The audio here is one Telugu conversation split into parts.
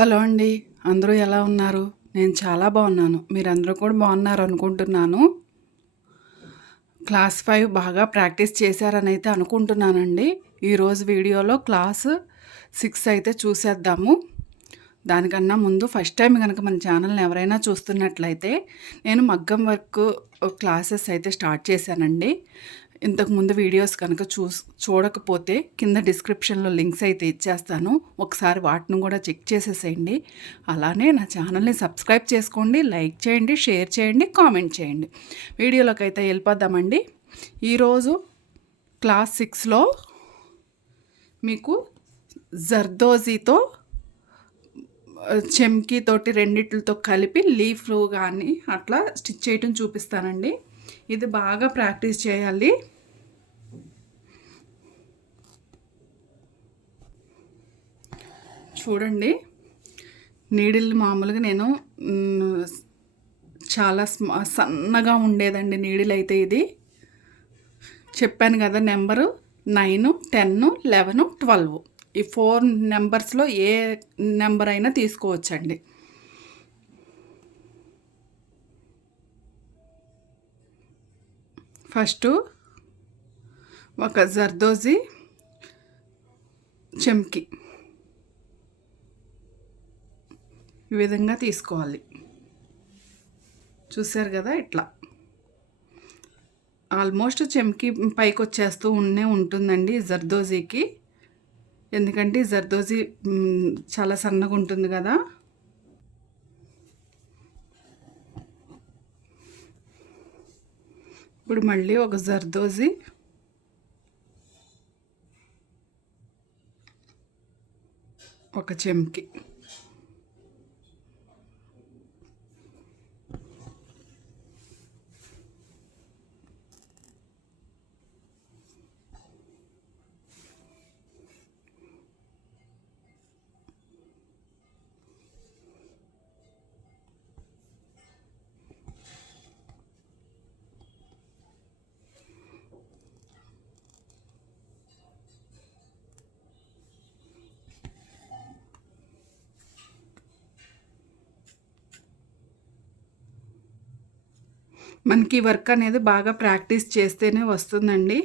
హలో అండి. అందరూ ఎలా ఉన్నారు? నేను చాలా బాగున్నాను. మీరందరూ కూడా బాగున్నారు అనుకుంటున్నాను. క్లాస్ 5 బాగా ప్రాక్టీస్ చేశారనైతే అనుకుంటున్నానండి. ఈరోజు వీడియోలో క్లాస్ 6 అయితే చూసేద్దాము. దానికన్నా ముందు ఫస్ట్ టైం గనక మన ఛానల్‌ని ఎవరైనా చూస్తున్నట్లయితే నేను మగ్గం వర్క్ క్లాసెస్ అయితే స్టార్ట్ చేశానండి. ఇంతకుముందు వీడియోస్ కనుక చూడకపోతే కింద డిస్క్రిప్షన్‌లో లింక్స్ అయితే ఇచ్చేస్తాను. ఒకసారి వాటిని కూడా చెక్ చేసేసేయండి. అలానే నా ఛానల్‌ని సబ్స్క్రైబ్ చేసుకోండి, లైక్ చేయండి, షేర్ చేయండి, కామెంట్ చేయండి. వీడియోలోకి అయితే వెళ్ళిపోదామండి. ఈరోజు క్లాస్ 6లో మీకు జర్దోజీతో చెమ్కీ తోటి రెండిట్లతో కలిపి లీఫ్లు కానీ అట్లా స్టిచ్ చేయటం చూపిస్తానండి. ఇది బాగా ప్రాక్టీస్ చేయాలి. చూడండి, నీడిల్ మామూలుగా నేను చాలా సన్నగా ఉండేదండి నీడిల్ అయితే. ఇది చెప్పాను కదా, నెంబరు 9, 10, 11, 12 ఈ 4 నెంబర్స్లో ఏ నెంబర్ అయినా తీసుకోవచ్చండి. ఫస్ట్ ఒక జర్దోజీ చెమ్కి ఈ విధంగా తీసుకోవాలి. చూసారు కదా, ఇట్లా ఆల్మోస్ట్ చెమ్కి పైకి వచ్చేస్తూ ఉంటుందండి జర్దోజీకి. ఎందుకంటే జర్దోజీ చాలా సన్నగా ఉంటుంది కదా. ఇప్పుడు మళ్ళీ ఒక జర్దోజీ, ఒక చెమ్కి. మనకి వర్క్ అనేది బాగా ప్రాక్టీస్ చేస్తేనే వస్తుందండి.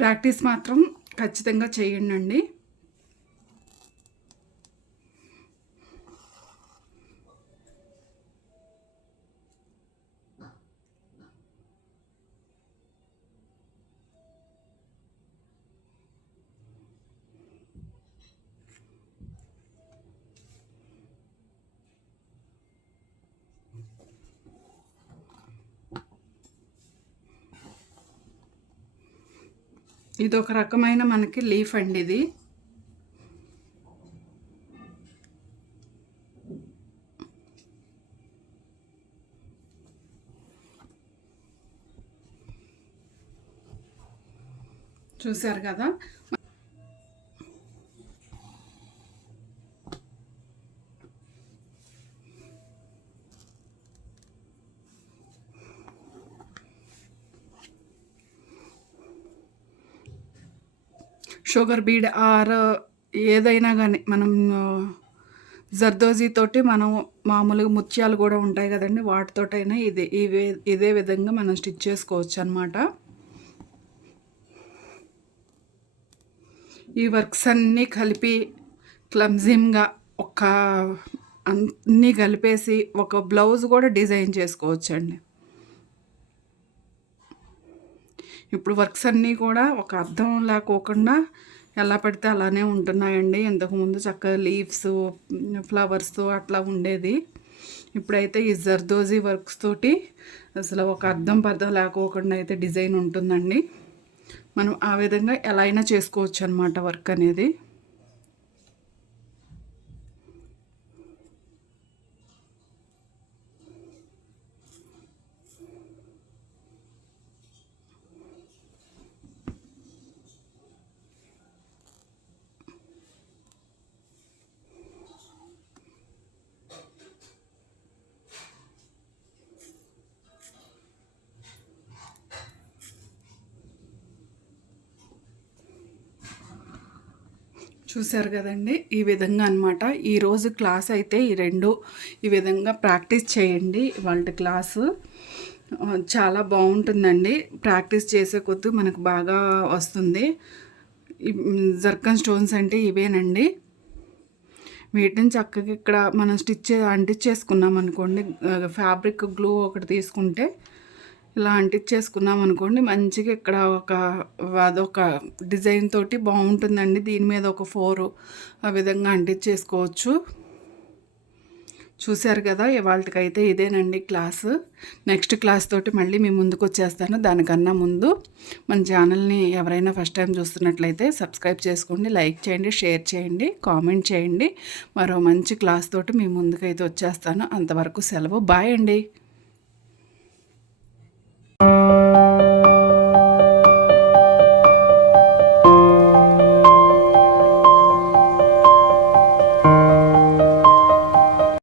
ప్రాక్టీస్ మాత్రం ఖచ్చితంగా చేయండి. ఇది ఒక రకమైన మనకి లీఫ్ అండి. ఇది చూశారు కదా. షుగర్ బీడ్ ఆర్ ఏదైనా కానీ మనం జర్దోజీ తోటి మనం మామూలుగా ముత్యాలు కూడా ఉంటాయి కదండి, వాటితోటైనా ఇదే విధంగా మనం స్టిచ్ చేసుకోవచ్చు అన్నమాట. ఈ వర్క్స్ అన్నీ కలిపి క్లమ్జింగా అన్నీ కలిపేసి ఒక బ్లౌజ్ కూడా డిజైన్ చేసుకోవచ్చండి. ఇప్పుడు వర్క్స్ అన్నీ కూడా ఒక అర్థం లేకోకుండా ఎలా పడితే అలానే ఉంటున్నాయండి. ఇంతకుముందు చక్కగా లీవ్స్, ఫ్లవర్స్ అట్లా ఉండేది. ఇప్పుడైతే ఈ జర్దోజీ వర్క్స్ తోటి అసలు ఒక అర్థం పర్థం లేకోకుండా అయితే డిజైన్ ఉంటుందండి. మనం ఆ విధంగా ఎలా అయినా చేసుకోవచ్చు అన్నమాట వర్క్ అనేది. చూశారు కదండి, ఈ విధంగా అనమాట ఈరోజు క్లాస్ అయితే ఈ రెండు ఈ విధంగా ప్రాక్టీస్ చేయండి. వాళ్ళ క్లాసు చాలా బాగుంటుందండి. ప్రాక్టీస్ చేసే కొద్దీ మనకు బాగా వస్తుంది. జర్కన్ స్టోన్స్ అంటే ఇవేనండి. వీటిని చక్కగా ఇక్కడ మనం అంటించేసుకున్నాం అనుకోండి, ఫ్యాబ్రిక్ గ్లూ ఒకటి తీసుకుంటే ఇలా అంటించేసుకున్నాం అనుకోండి, మంచిగా ఇక్కడ అదొక డిజైన్ తోటి బాగుంటుందండి. దీని మీద ఒక 4 ఆ విధంగా అంటించేసుకోవచ్చు. చూశారు కదా, ఇవాళకైతే ఇదేనండి క్లాసు. నెక్స్ట్ క్లాస్ తోటి మళ్ళీ మీ ముందుకు వచ్చేస్తాను. దానికన్నా ముందు మన ఛానల్ని ఎవరైనా ఫస్ట్ టైం చూస్తున్నట్లయితే సబ్స్క్రైబ్ చేసుకోండి, లైక్ చేయండి, షేర్ చేయండి, కామెంట్ చేయండి. మరో మంచి క్లాస్ తోటి మీ ముందుకైతే వచ్చేస్తాను. అంతవరకు సెలవు. బాయ్ అండి.